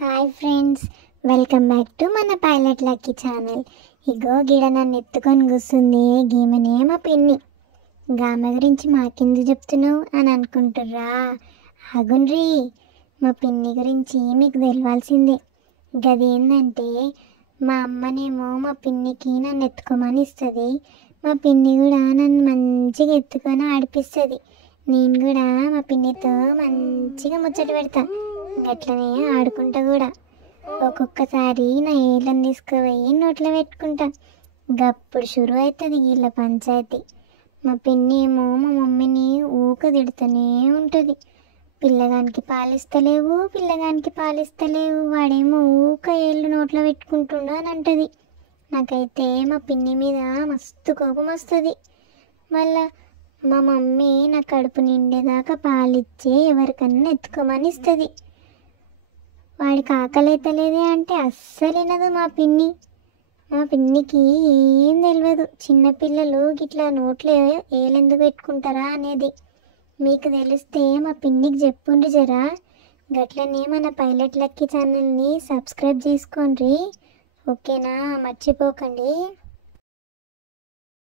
Hi friends, welcome back to మన pilot lucky channel. ఇగో గిడ నన్ను ఎత్తుకొని కూర్చుంది గీమనే మా పిన్ని. గామె గురించి మాకెందుకు చెప్తున్నావు అని అనుకుంటుర్రా? ఆగుండ్రి, మా పిన్ని గురించి మీకు తెలియాల్సిందే. గదేందంటే మా అమ్మనేమో మా పిన్నికి నన్ను ఎత్తుకోమని ఇస్తుంది, మా పిన్ని కూడా నన్ను మంచిగా ఎత్తుకొని ఆడిపిస్తుంది. నేను కూడా మా పిన్నితో మంచిగా ముచ్చట పెడతా, గట్లనే ఆడుకుంటా కూడా. ఒక్కొక్కసారి నా ఏళ్ళని తీసుకుపోయి నోట్లో పెట్టుకుంటా. గప్పుడు షురు అవుతుంది వీళ్ళ పంచాయతీ. మా పిన్ని ఏమో మా మమ్మీని ఊక తిడుతూనే ఉంటుంది. పిల్లగానికి పాలిస్తలేవు, వాడేమో ఊక ఏళ్ళు నోట్లో పెట్టుకుంటుండు అని అంటుంది. నాకైతే మా పిన్ని మీద మస్తు కోపం వస్తుంది. మళ్ళా మా మమ్మీ నా కడుపు నిండేదాకా పాలిచ్చే ఎవరికన్నా ఎత్తుకోమని ఇస్తుంది. వాడికి ఆకలైతలేదే అంటే అస్సలు వినదు మా పిన్ని. మా పిన్నికి ఏం తెలియదు చిన్నపిల్లలు గిట్లా నోట్లో ఏలెందుకు పెట్టుకుంటారా అనేది. మీకు తెలిస్తే మా పిన్నికి చెప్పుండ్రి జరా. గట్లనే మన పైలట్ లక్కీ ఛానల్ని సబ్స్క్రైబ్ చేసుకోండి, ఓకేనా? మర్చిపోకండి.